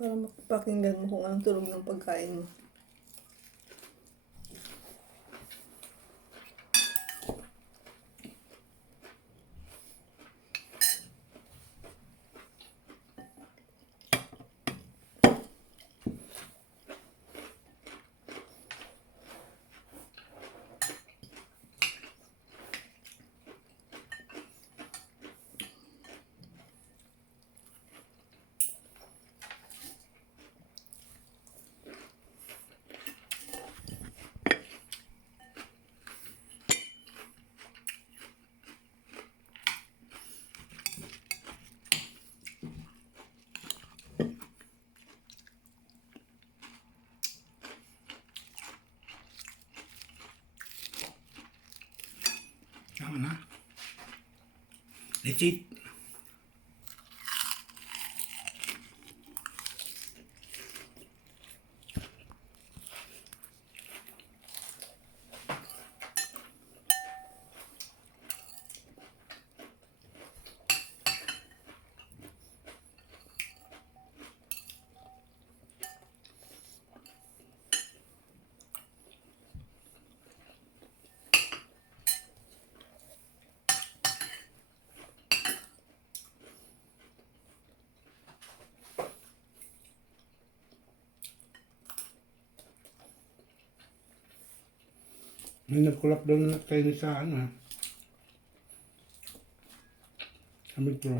Para mapakinggan mo kung anong tunog ng pagkain mo. Tama na. Let's eat. May nag-collab daw na tayo sa sa metro.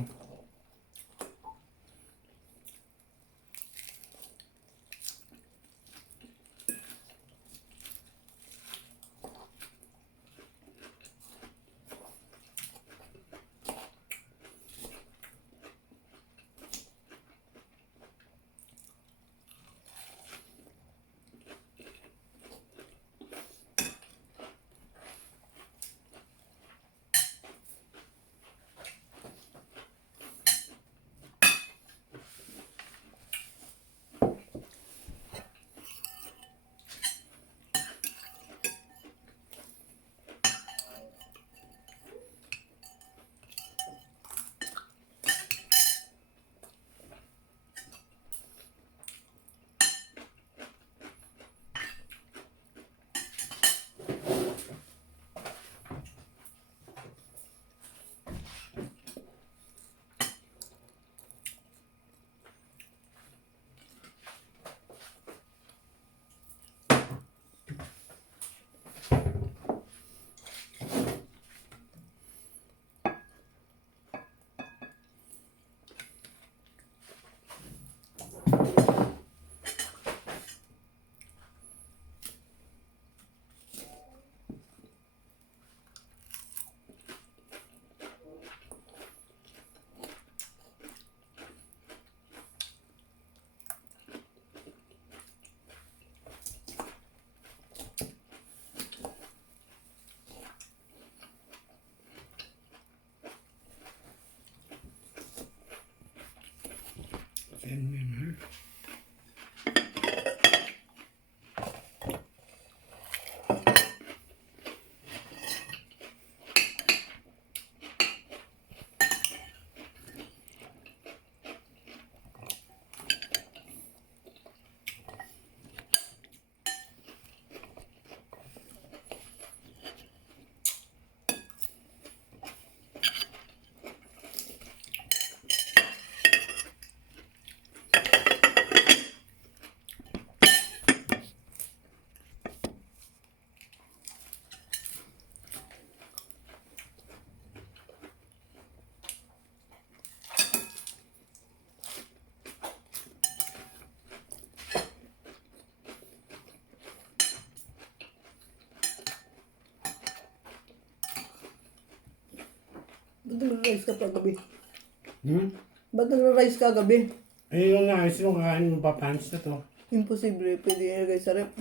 Ayan. Ba't nagra-rice ka pa gabi? Ba't nagra-rice ka gabi? Eh, yun nga. Sino kakain mo pa pants na to? Imposible. Pwede ilagay sa rep.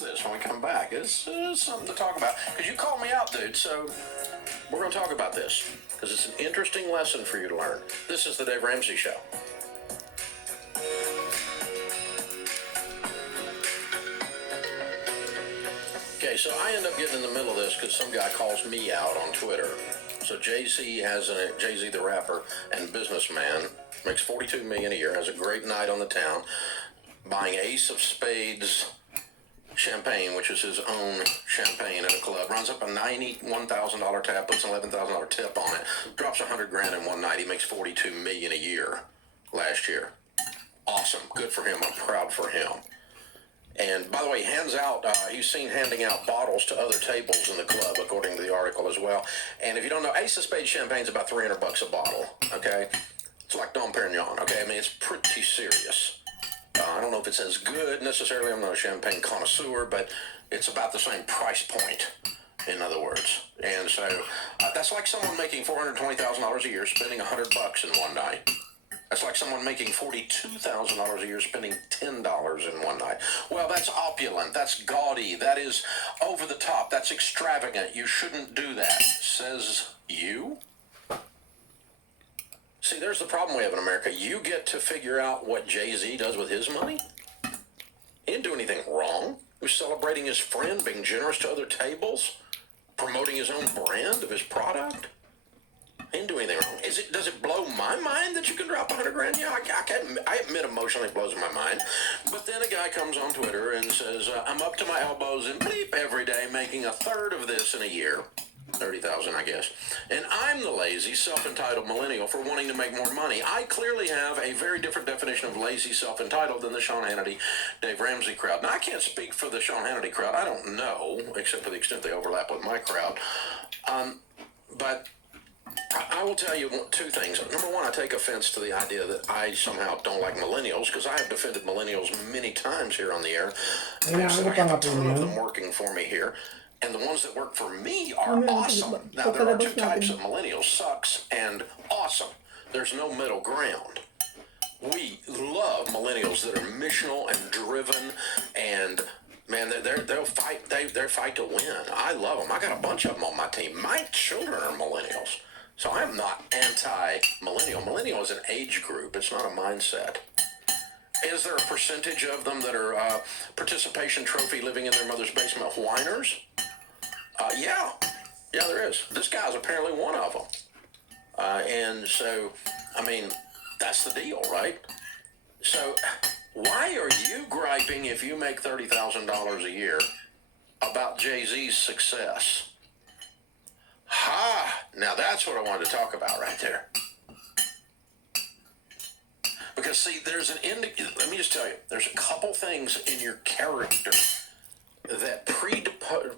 this when we come back. It's something to talk about. Because you called me out, dude, so we're going to talk about this. Because it's an interesting lesson for you to learn. This is the Dave Ramsey Show. Okay, so I end up getting in the middle of this because some guy calls me out on Twitter. So Jay-Z Jay-Z the rapper and businessman, makes $42 million a year, has a great night on the town, buying Ace of Spades champagne, which is his own champagne at a club, runs up a $91,000 tab, puts an $11,000 tip on it, drops $100,000 in one night. He makes $42 million a year last year. Awesome, good for him. I'm proud for him. And by the way, he's seen handing out bottles to other tables in the club, according to the article as well. And if you don't know, Ace of Spades champagne's about $300 a bottle. Okay, it's like Dom Perignon. Okay, I mean it's pretty serious. I don't know if it's as good necessarily. I'm not a champagne connoisseur, but it's about the same price point. In other words, and so that's like someone making $420,000 a year, spending $100 in one night. That's like someone making $42,000 a year, spending $10 in one night. Well, that's opulent. That's gaudy. That is over the top. That's extravagant. You shouldn't do that, says you. See, there's the problem we have in America. You get to figure out what Jay-Z does with his money. He didn't do anything wrong. He was celebrating his friend, being generous to other tables, promoting his own brand of his product. He didn't do anything wrong. Does it blow my mind that you can drop $100,000? Yeah, I admit emotionally it blows my mind. But then a guy comes on Twitter and says, I'm up to my elbows in bleep every day, making a third of this in a year. 30,000, I guess. And I'm the lazy, self-entitled millennial for wanting to make more money. I clearly have a very different definition of lazy, self-entitled than the Sean Hannity, Dave Ramsey crowd. Now, I can't speak for the Sean Hannity crowd. I don't know, except to the extent they overlap with my crowd. But I will tell you two things. Number one, I take offense to the idea that I somehow don't like millennials, because I have defended millennials many times here on the air. I have a ton of them working for me here. And the ones that work for me are awesome. Now, there are two types of millennials, sucks and awesome. There's no middle ground. We love millennials that are missional and driven, and man, they'll fight. They're fight to win. I love them. I got a bunch of them on my team. My children are millennials, so I'm not anti-millennial. Millennial is an age group. It's not a mindset. Is there a percentage of them that are participation trophy living in their mother's basement whiners? Yeah, there is. This guy's apparently one of them. And so, I mean, that's the deal, right? So, why are you griping if you make $30,000 a year about Jay-Z's success? Now that's what I wanted to talk about right there. Because, see, let me just tell you, there's a couple things in your character that predispose